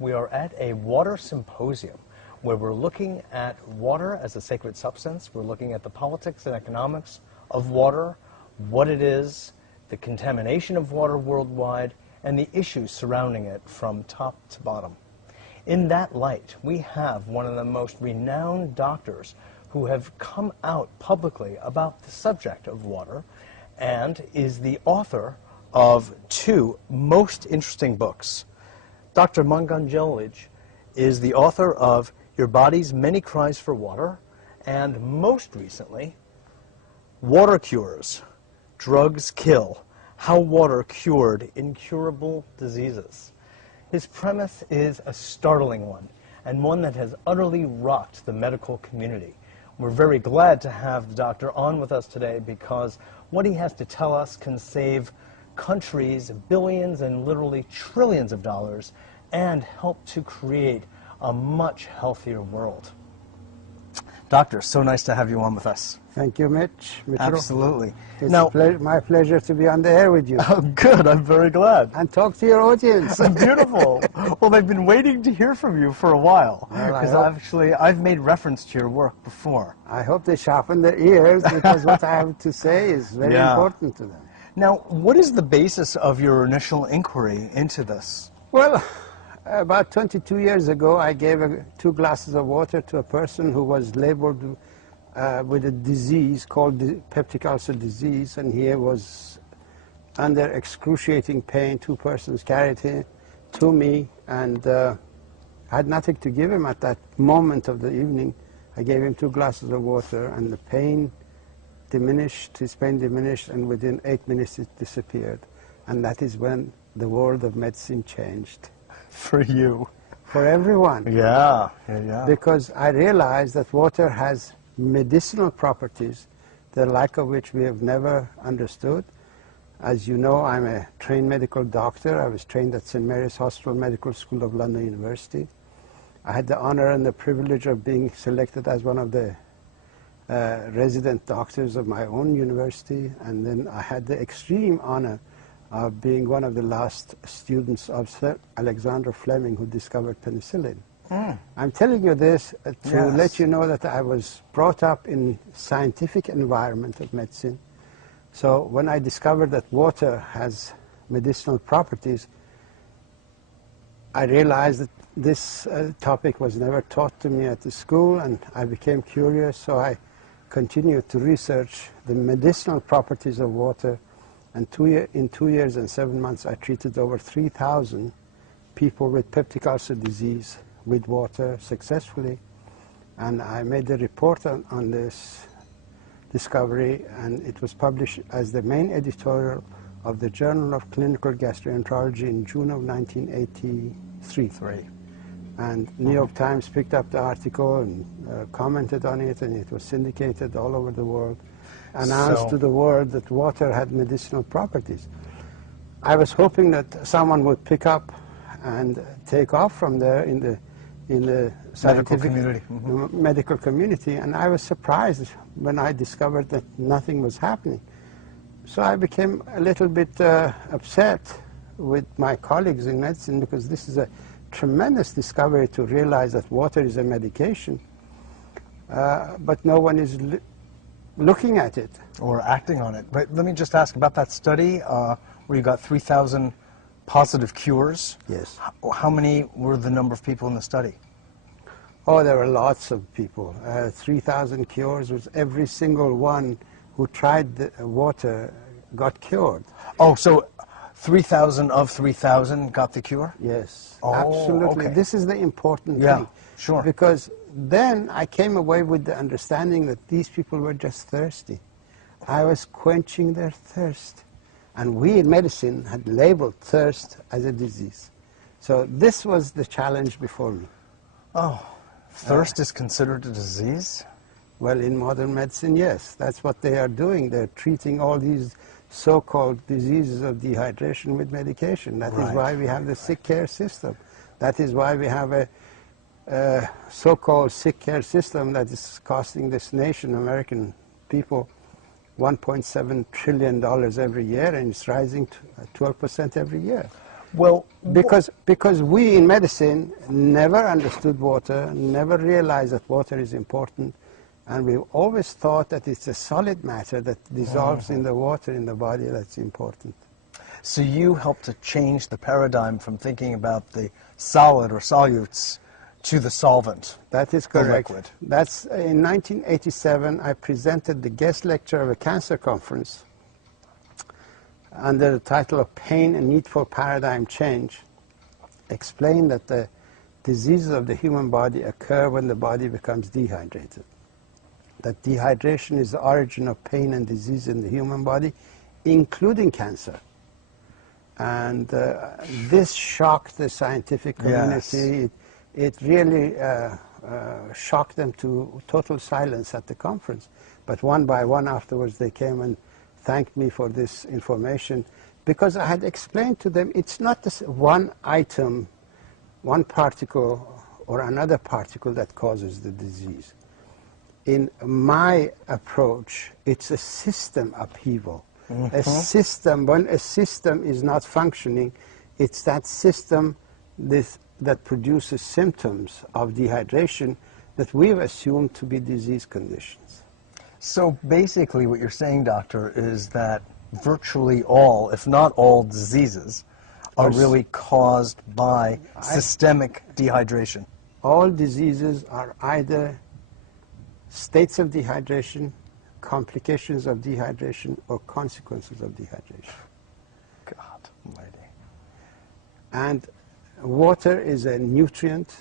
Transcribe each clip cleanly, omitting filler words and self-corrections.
We are at a water symposium where we're looking at water as a sacred substance. We're looking at the politics and economics of water, what it is, the contamination of water worldwide, and the issues surrounding it from top to bottom. In that light, we have one of the most renowned doctors who have come out publicly about the subject of water and is the author of two most interesting books. Dr. Manganjellic is the author of Your Body's Many Cries for Water, and most recently, Water Cures, Drugs Kill, How Water Cured Incurable Diseases. His premise is a startling one, and one that has utterly rocked the medical community. We're very glad to have the doctor on with us today because what he has to tell us can save countries billions and literally trillions of dollars and help to create a much healthier world. Doctor, so nice to have you on with us. Thank you, Mitch. Absolutely. It's now, my pleasure to be on the air with you. Oh, good. I'm very glad. And talk to your audience. Beautiful. Well, they've been waiting to hear from you for a while. Well, because I've made reference to your work before. I hope they sharpen their ears because what I have to say is very important to them. Now, what is the basis of your initial inquiry into this? Well, about 22 years ago, I gave 2 glasses of water to a person who was labeled with a disease called the peptic ulcer disease, and he was under excruciating pain. 2 persons carried him to me, and I had nothing to give him at that moment of the evening. I gave him 2 glasses of water, and the pain diminished, his pain diminished, and within 8 minutes it disappeared. And that is when the world of medicine changed. For you. For everyone. Yeah. Because I realized that water has medicinal properties, the like of which we have never understood. As you know, I'm a trained medical doctor. I was trained at St. Mary's Hospital Medical School of London University. I had the honor and the privilege of being selected as one of the resident doctors of my own university, and then I had the extreme honor of being one of the last students of Sir Alexander Fleming, who discovered penicillin. I'm telling you this to let you know that I was brought up in scientific environment of medicine. So when I discovered that water has medicinal properties, I realized that this topic was never taught to me at the school, and I became curious, so I continued to research the medicinal properties of water. And in 2 years and 7 months, I treated over 3,000 people with peptic ulcer disease with water successfully. And I made a report on this discovery, and it was published as the main editorial of the Journal of Clinical Gastroenterology in June of 1983. And New York Times picked up the article and commented on it, and it was syndicated all over the world. Announced to the world that water had medicinal properties. I was hoping that someone would pick up and take off from there in the scientific medical community, and I was surprised when I discovered that nothing was happening. So I became a little bit upset with my colleagues in medicine, because this is a tremendous discovery to realize that water is a medication, but no one is looking at it. Or acting on it. But let me just ask about that study where you got 3,000 positive cures. Yes. How many were the number of people in the study? Oh, there were lots of people. 3,000 cures was every single one who tried the water got cured. Oh, so 3,000 of 3,000 got the cure? Yes, oh, absolutely. Okay. This is the important Yeah, thing. sure. Because then I came away with the understanding that these people were just thirsty. I was quenching their thirst. And we in medicine had labeled thirst as a disease. So this was the challenge before me. Oh, thirst is considered a disease? Well, in modern medicine, yes. That's what they are doing. They're treating all these so-called diseases of dehydration with medication. That is why we have the sick care system. That is why we have a so-called sick care system that is costing this nation, American people, $1.7 trillion every year, and it's rising to 12% every year. Well, Because we in medicine never understood water, never realized that water is important, and we've always thought that it's a solid matter that dissolves in the water in the body that's important. so you helped to change the paradigm from thinking about the solid or solutes to the solvent. That is The correct. liquid. That's in 1987. I presented the guest lecture of a cancer conference under the title of Pain and Need for Paradigm Change, explained that the diseases of the human body occur when the body becomes dehydrated. That dehydration is the origin of pain and disease in the human body, including cancer. And this shocked the scientific community. It really shocked them to total silence at the conference. But one by one afterwards they came and thanked me for this information, because I had explained to them it's not this one item, one particle or another particle that causes the disease. In my approach, it's a system upheaval. A system, when a system is not functioning, it's that system that produces symptoms of dehydration that we've assumed to be disease conditions. So basically what you're saying, doctor, is that virtually all, if not all, diseases are really caused by systemic dehydration. All diseases are either states of dehydration, complications of dehydration, or consequences of dehydration. God almighty. And water is a nutrient.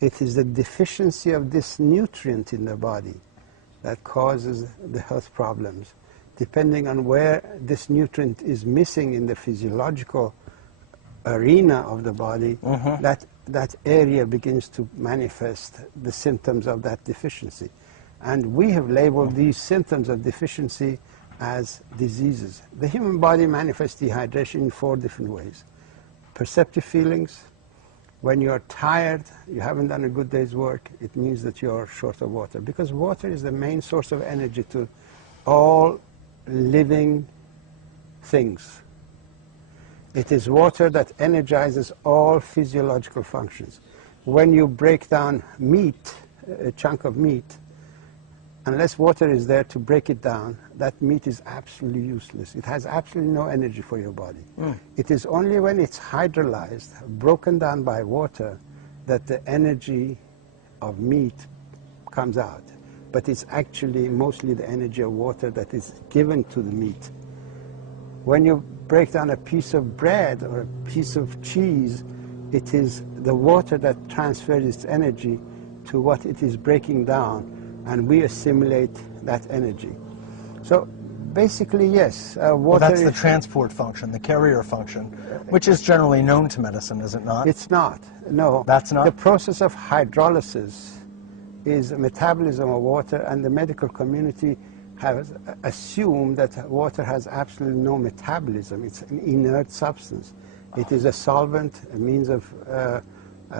It is the deficiency of this nutrient in the body that causes the health problems. Depending on where this nutrient is missing in the physiological arena of the body, that area begins to manifest the symptoms of that deficiency. And we have labeled these symptoms of deficiency as diseases. The human body manifests dehydration in 4 different ways. Perceptive feelings. When you're tired, you haven't done a good day's work, it means that you're short of water. Because water is the main source of energy to all living things. It is water that energizes all physiological functions. When you break down meat, a chunk of meat, unless water is there to break it down, that meat is absolutely useless. It has absolutely no energy for your body. It is only when it's hydrolyzed, broken down by water, that the energy of meat comes out. But it's actually mostly the energy of water that is given to the meat. When you break down a piece of bread or a piece of cheese, it is the water that transfers its energy to what it is breaking down, and we assimilate that energy. So basically, yes, water Well, that's the transport function, the carrier function, which is generally known to medicine, is it not? It's not, no. That's not? The process of hydrolysis is a metabolism of water, and the medical community has assumed that water has absolutely no metabolism. It's an inert substance. It is a solvent, a means of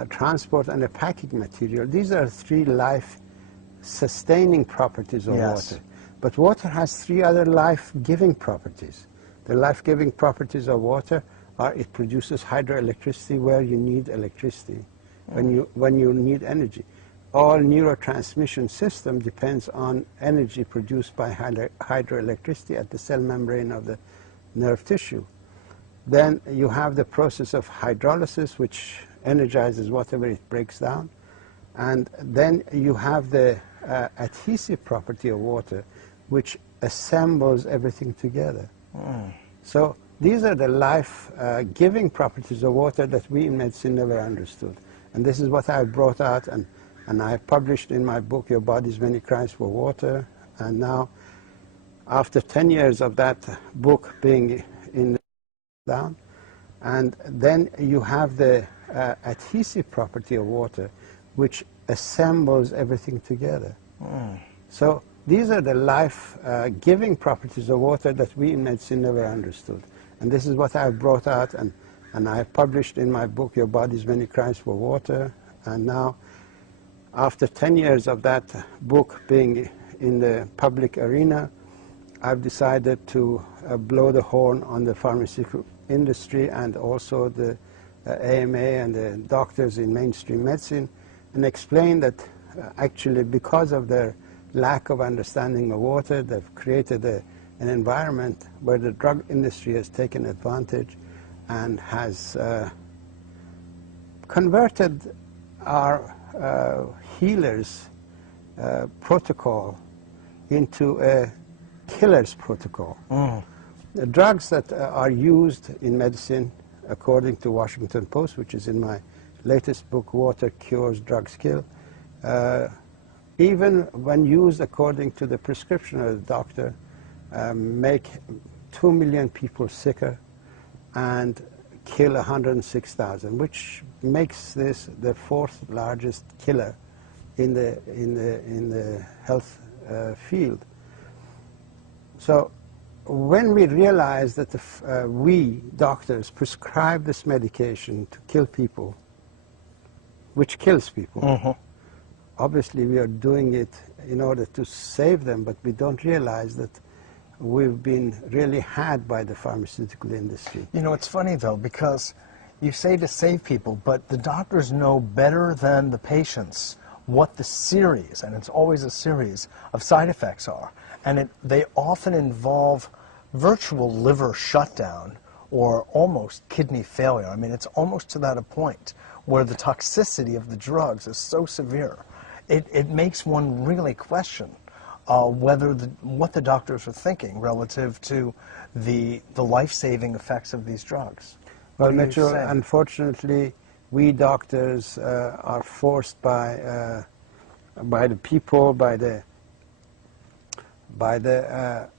transport, and a packing material. These are 3 life-sustaining properties of water. But water has 3 other life-giving properties. The life-giving properties of water are it produces hydroelectricity where you need electricity, when you need energy. All neurotransmission system depends on energy produced by hydroelectricity at the cell membrane of the nerve tissue. Then you have the process of hydrolysis, which energizes whatever it breaks down. And then you have the adhesive property of water, which assembles everything together. So these are the life-giving properties of water that we in medicine never understood. And this is what I brought out, and I published in my book, Your Body's Many Crimes for Water. And now, after 10 years of that book being in down, and then you have the adhesive property of water, which assembles everything together. So these are the life-giving properties of water that we in medicine never understood. And this is what I brought out, and I published in my book, Your Body's Many Crimes for Water. And now, after 10 years of that book being in the public arena, I've decided to blow the horn on the industry and also the AMA and the doctors in mainstream medicine, and explained that actually because of their lack of understanding of water, they've created an environment where the drug industry has taken advantage and has converted our healers' protocol into a killer's protocol. The drugs that are used in medicine, according to Washington Post, which is in my latest book, Water Cures, Drugs Kill, even when used according to the prescription of the doctor, make 2 million people sicker and kill 106,000, which makes this the 4th largest killer in the health field. So when we realize that we doctors prescribe this medication to kill people, which kills people, obviously we are doing it in order to save them, but we don't realize that we've been really had by the pharmaceutical industry. You know, it's funny though, because you say to save people, but the doctors know better than the patients what the series, and it's always a series, of side effects are. And they often involve virtual liver shutdown or almost kidney failure. I mean, it's almost to that point where the toxicity of the drugs is so severe. It makes one really question what the doctors are thinking relative to the life-saving effects of these drugs. Well, Mitchell, unfortunately, we doctors are forced by the people, by the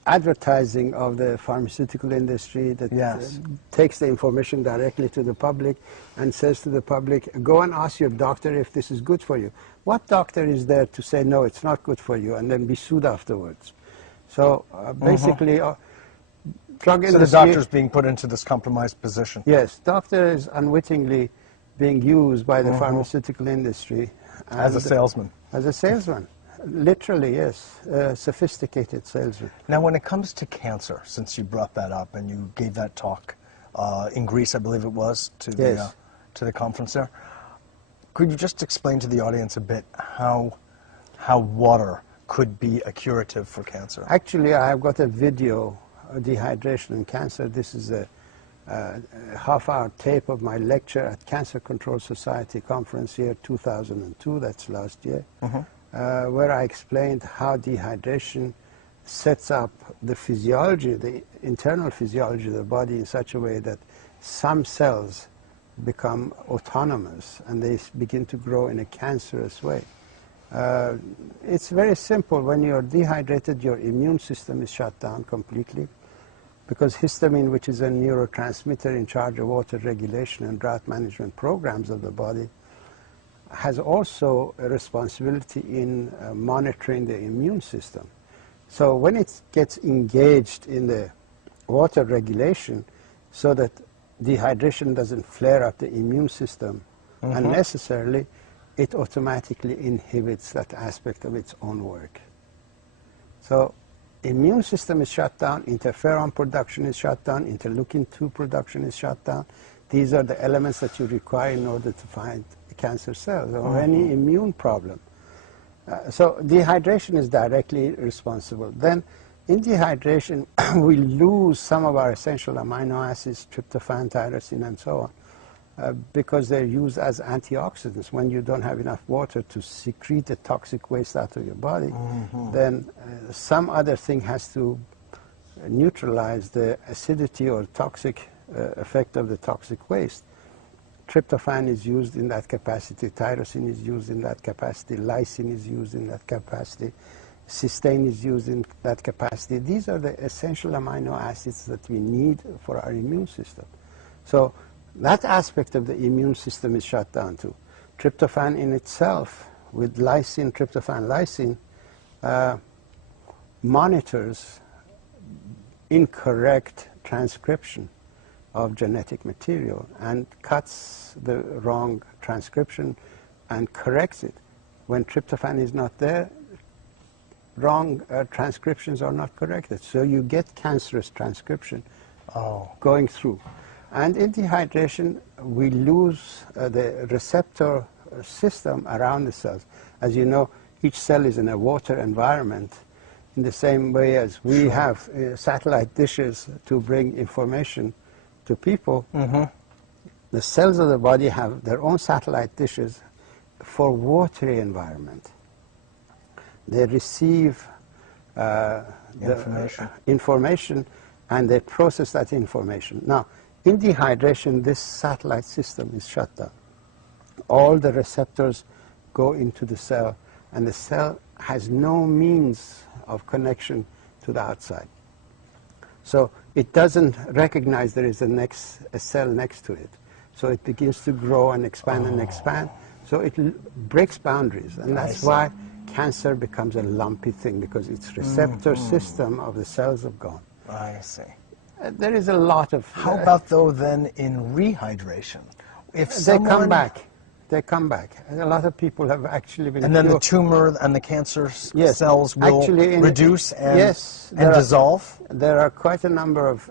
advertising of the pharmaceutical industry that takes the information directly to the public and says to the public, go and ask your doctor if this is good for you. What doctor is there to say, no, it's not good for you, and then be sued afterwards? So basically, drug industry... So the doctor's being put into this compromised position. Yes, doctor is unwittingly being used by the pharmaceutical industry. As a salesman. As a salesman. Literally, yes, sophisticated salesman. Now, when it comes to cancer, since you brought that up and you gave that talk in Greece, I believe it was, to the conference there, could you just explain to the audience a bit how water could be a curative for cancer? Actually, I've got a video, Dehydration and Cancer. This is a half-hour tape of my lecture at Cancer Control Society conference year 2002, that's last year. Where I explained how dehydration sets up the physiology, the internal physiology of the body in such a way that some cells become autonomous and they begin to grow in a cancerous way. It's very simple. When you're dehydrated, your immune system is shut down completely because histamine, which is a neurotransmitter in charge of water regulation and drought management programs of the body, has also a responsibility in monitoring the immune system. So when it gets engaged in the water regulation so that dehydration doesn't flare up the immune system unnecessarily, it automatically inhibits that aspect of its own work. So immune system is shut down, interferon production is shut down, interleukin-2 production is shut down. These are the elements that you require in order to find cancer cells or any immune problem. So dehydration is directly responsible. Then in dehydration, we lose some of our essential amino acids, tryptophan, tyrosine, and so on, because they're used as antioxidants. When you don't have enough water to secrete the toxic waste out of your body, then some other thing has to neutralize the acidity or toxic effect of the toxic waste. Tryptophan is used in that capacity, tyrosine is used in that capacity, lysine is used in that capacity, cysteine is used in that capacity. These are the essential amino acids that we need for our immune system. So that aspect of the immune system is shut down too. Tryptophan in itself, with lysine, tryptophan, lysine, monitors incorrect transcription of genetic material and cuts the wrong transcription and corrects it. When tryptophan is not there, wrong transcriptions are not corrected. So you get cancerous transcription going through. And in dehydration, we lose the receptor system around the cells. As you know, each cell is in a water environment in the same way as we Sure. have satellite dishes to bring information to people. The cells of the body have their own satellite dishes for watery environment. They receive the information and they process that information. Now, in dehydration, this satellite system is shut down. All the receptors go into the cell, and the cell has no means of connection to the outside. So it doesn't recognize there is a cell next to it. So it begins to grow and expand and expand. So it breaks boundaries, and that's why cancer becomes a lumpy thing, because its receptor system of the cells have gone. I see. There is a lot of... How about, though, then in rehydration? If they come back. They come back. And a lot of people have actually been And then cured. the tumor and the cancer Yes. cells will Actually, reduce and, yes, and dissolve? There are quite a number of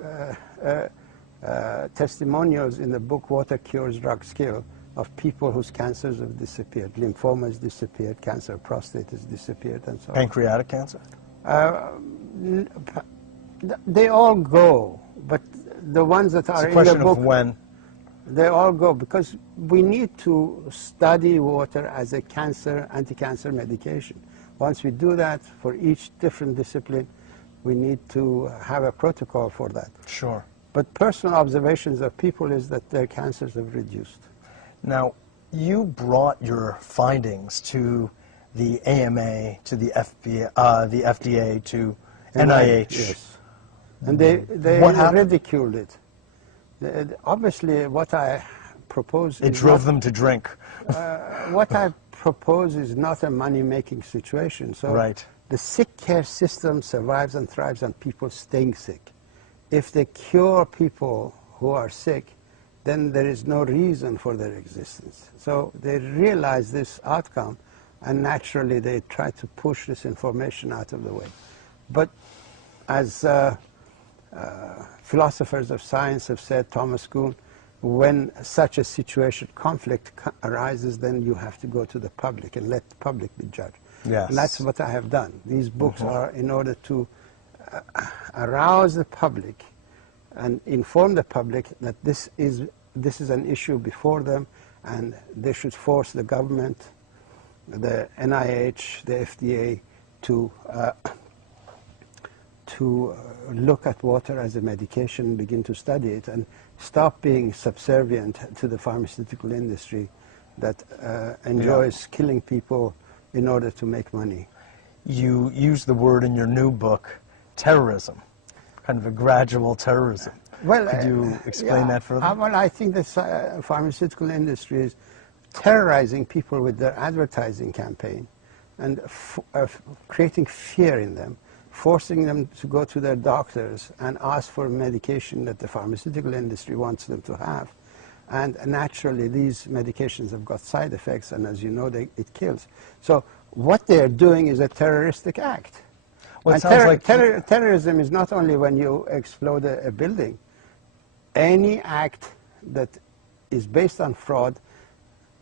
testimonials in the book Water Cures, Drugs Kill of people whose cancers have disappeared. Lymphoma has disappeared, cancer of prostate has disappeared, and so on. Pancreatic cancer? They all go, but the ones that are It's a in question the book, of when. they all go, because we need to study water as a anti-cancer medication. Once we do that, for each different discipline, we need to have a protocol for that. Sure. But personal observations of people is that their cancers have reduced. Now, you brought your findings to the AMA, to the FDA, to NIH. Yes. And they What happened? ridiculed it. Obviously, what I propose It is drove not, them to drink. what I propose is not a money-making situation. So Right. the sick care system survives and thrives on people staying sick. If they cure people who are sick, then there is no reason for their existence. So they realize this outcome, and naturally they try to push this information out of the way. But as philosophers of science have said, Thomas Kuhn, when such a situation, conflict arises, then you have to go to the public and let the public be judged. Yes. And that's what I have done. These books are in order to arouse the public and inform the public that this is an issue before them, and they should force the government, the NIH, the FDA to look at water as a medication, begin to study it, and stop being subservient to the pharmaceutical industry that enjoys killing people in order to make money. You use the word in your new book, terrorism, kind of a gradual terrorism. Well, could you explain that further? Well, I think the pharmaceutical industry is terrorizing people with their advertising campaign and creating fear in them, forcing them to go to their doctors and ask for medication that the pharmaceutical industry wants them to have. And naturally, these medications have got side effects, and as you know, it kills. So what they're doing is a terroristic act. Well, it and sounds like terrorism is not only when you explode a building. Any act that is based on fraud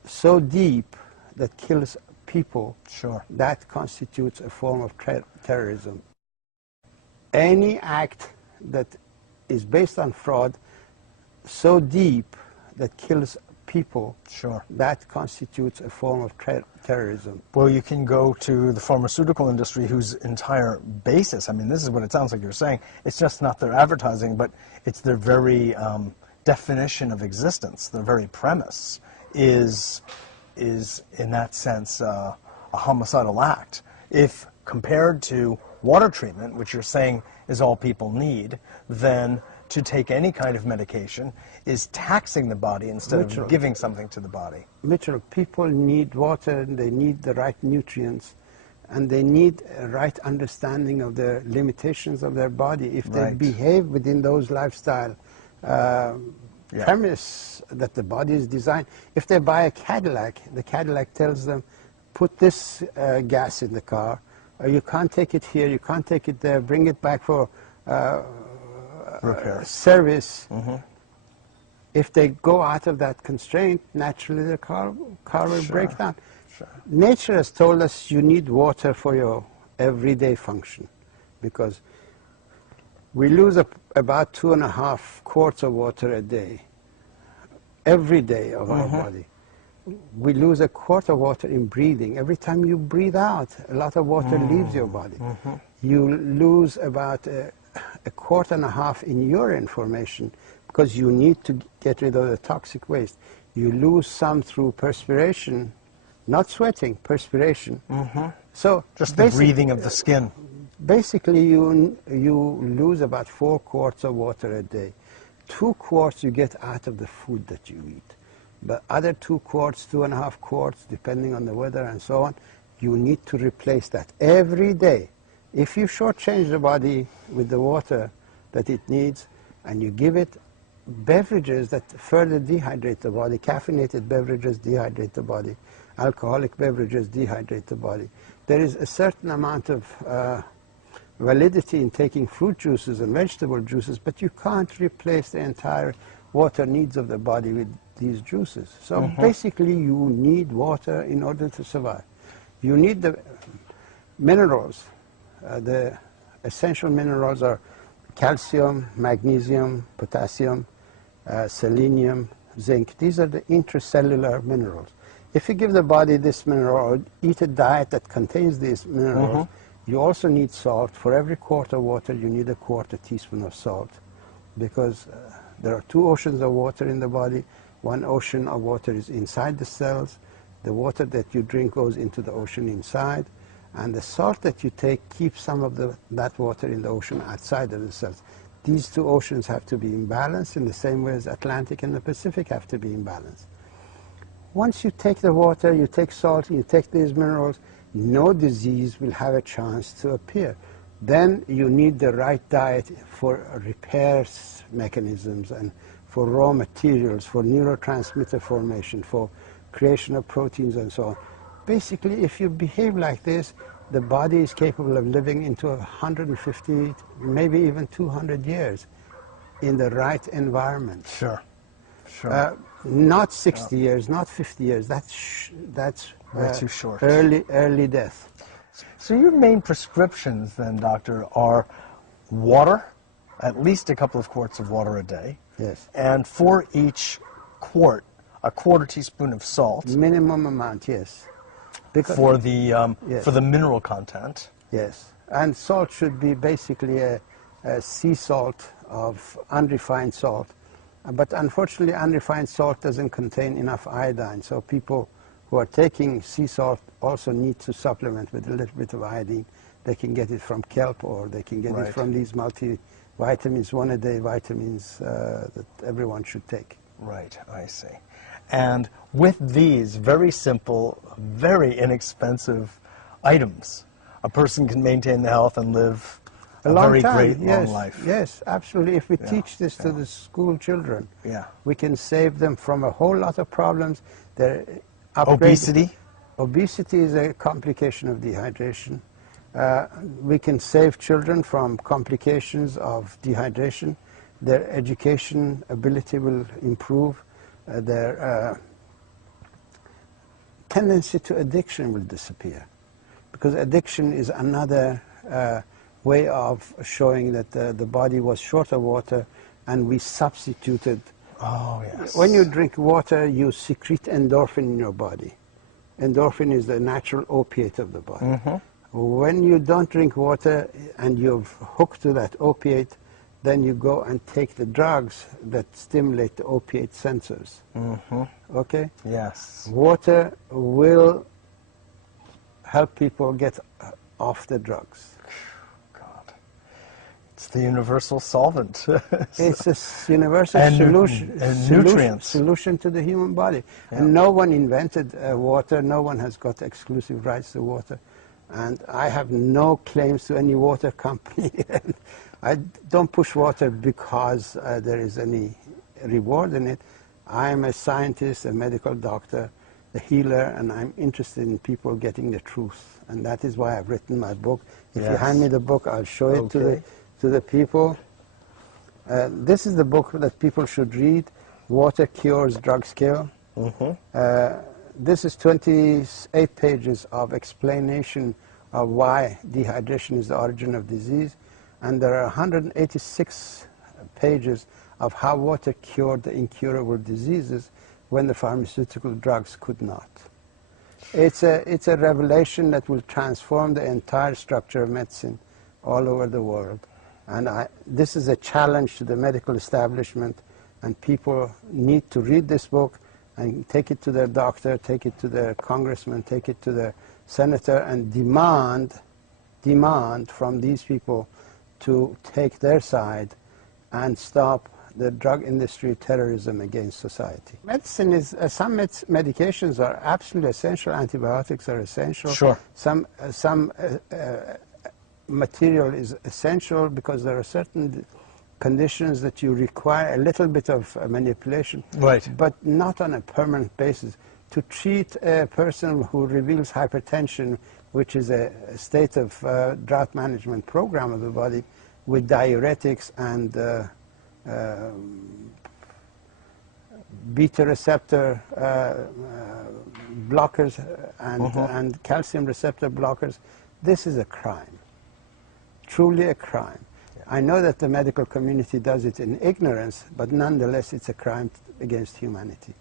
so deep that kills people, Sure. that constitutes a form of terrorism. Any act that is based on fraud so deep that kills people, Sure. that constitutes a form of terrorism. Well, you can go to the pharmaceutical industry, whose entire basis, I mean, this is what it sounds like you're saying, it's just not their advertising, but it's their very definition of existence, their very premise is in that sense, a homicidal act. If compared to water treatment, which you're saying is all people need, then to take any kind of medication is taxing the body instead of giving something to the body. Mitchell, people need water, and they need the right nutrients, and they need a right understanding of the limitations of their body. If they behave within those lifestyle premise that the body is designed. If they buy a Cadillac, the Cadillac tells them, put this gas in the car, you can't take it here, you can't take it there, bring it back for repair service. If they go out of that constraint, naturally the car will break down. Sure. Nature has told us you need water for your everyday function, because we lose about 2.5 quarts of water a day, every day of our body. We lose a quart of water in breathing. Every time you breathe out, a lot of water leaves your body. You lose about a quart and a half in urine formation because you need to get rid of the toxic waste. You lose some through perspiration, not sweating, perspiration. So Just the breathing of the skin. basically you lose about 4 quarts of water a day. 2 quarts you get out of the food that you eat. But other 2 quarts, 2.5 quarts, depending on the weather and so on, you need to replace that every day. If you shortchange the body with the water that it needs, and you give it beverages that further dehydrate the body, caffeinated beverages dehydrate the body, alcoholic beverages dehydrate the body. There is a certain amount of validity in taking fruit juices and vegetable juices, but you can't replace the entire water needs of the body with these juices. So basically you need water in order to survive. You need the minerals. The essential minerals are calcium, magnesium, potassium, selenium, zinc. These are the intracellular minerals. If you give the body this mineral or eat a diet that contains these minerals, you also need salt. For every quart of water, you need a quarter teaspoon of salt, because there are 2 oceans of water in the body. 1 ocean of water is inside the cells. The water that you drink goes into the ocean inside, and the salt that you take keeps some of that water in the ocean outside of the cells. These 2 oceans have to be in balance in the same way as Atlantic and the Pacific have to be in balance. Once you take the water, you take salt, you take these minerals, no disease will have a chance to appear. Then you need the right diet for repair mechanisms and for raw materials, for neurotransmitter formation, for creation of proteins and so on. Basically, if you behave like this, the body is capable of living into 150, maybe even 200 years in the right environment. Sure. Sure. Not 60 years, not 50 years. That's Way too short. Early death. So your main prescriptions then, doctor, are water, at least a couple of quarts of water a day. Yes. And for each quart, a quarter teaspoon of salt. Minimum amount, yes. Because For the yes. for the mineral content. Yes, and salt should be basically a sea salt of unrefined salt. But unfortunately, unrefined salt doesn't contain enough iodine, so people who are taking sea salt also need to supplement with a little bit of iodine. They can get it from kelp, or they can get it from these multivitamins, 1 a day vitamins that everyone should take. Right, I see. And with these very simple, very inexpensive items, a person can maintain the health and live a very great long life. Yes, absolutely. If we teach this to the school children, Yeah. we can save them from a whole lot of problems. Obesity? Obesity is a complication of dehydration. We can save children from complications of dehydration. Their education ability will improve. Their tendency to addiction will disappear, because addiction is another way of showing that the body was short of water and we substituted. Oh, yes. When you drink water, you secrete endorphin in your body. Endorphin is the natural opiate of the body. When you don't drink water and you're hooked to that opiate, then you go and take the drugs that stimulate the opiate sensors. Okay? Yes. Water will help people get off the drugs. God. It's the universal solvent. It's a universal And solution, nutrients. solution to the human body. And no one invented water. No one has got exclusive rights to water. And I have no claims to any water company. I don't push water because there is any reward in it. I'm a scientist, a medical doctor, a healer, and I'm interested in people getting the truth. And that is why I've written my book. If you hand me the book, I'll show it to the people. This is the book that people should read. Water Cures, Drugs Kill. This is 28 pages of explanation of why dehydration is the origin of disease, and there are 186 pages of how water cured the incurable diseases when the pharmaceutical drugs could not. It's a revelation that will transform the entire structure of medicine all over the world. And this is a challenge to the medical establishment, and people need to read this book and take it to their doctor, take it to their congressman, take it to their senator, and demand from these people to take their side and stop the drug industry terrorism against society. Medicine is, some medications are absolutely essential, antibiotics are essential. Sure. Some material is essential because there are certain conditions that you require a little bit of manipulation, right, but not on a permanent basis. To treat a person who reveals hypertension, which is a state of drought management program of the body, with diuretics and beta receptor blockers and calcium receptor blockers, this is a crime, truly a crime. I know that the medical community does it in ignorance, but nonetheless it's a crime against humanity.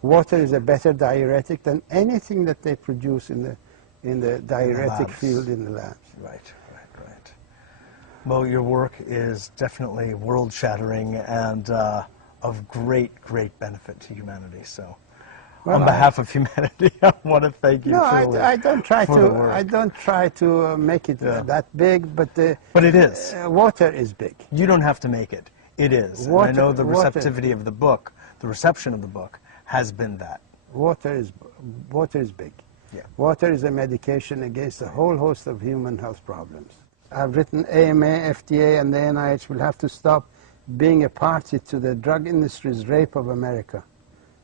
Water is a better diuretic than anything that they produce in the diuretic field in the labs. Right. Well, your work is definitely world-shattering and of great benefit to humanity. So, well, on behalf of humanity, I want to thank you. No, I don't try to. I don't try to make it that big, but it is. Water is big. You don't have to make it. It is. And I know the receptivity of the book, the reception of the book, has been that. Water is big. Yeah. Water is a medication against a whole host of human health problems. I've written AMA, FDA, and the NIH will have to stop being a party to the drug industry's rape of America.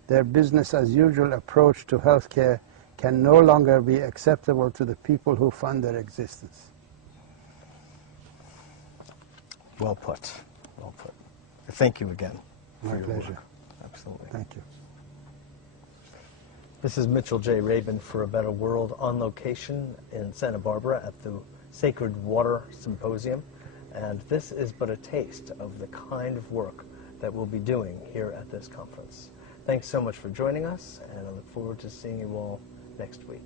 Their business-as-usual approach to healthcare can no longer be acceptable to the people who fund their existence. Well put. Well put. Thank you again. My pleasure. Absolutely. Thank you. This is Mitchell J. Rabin for A Better World, on location in Santa Barbara at the Sacred Water Symposium, and this is but a taste of the kind of work that we'll be doing here at this conference. Thanks so much for joining us, and I look forward to seeing you all next week.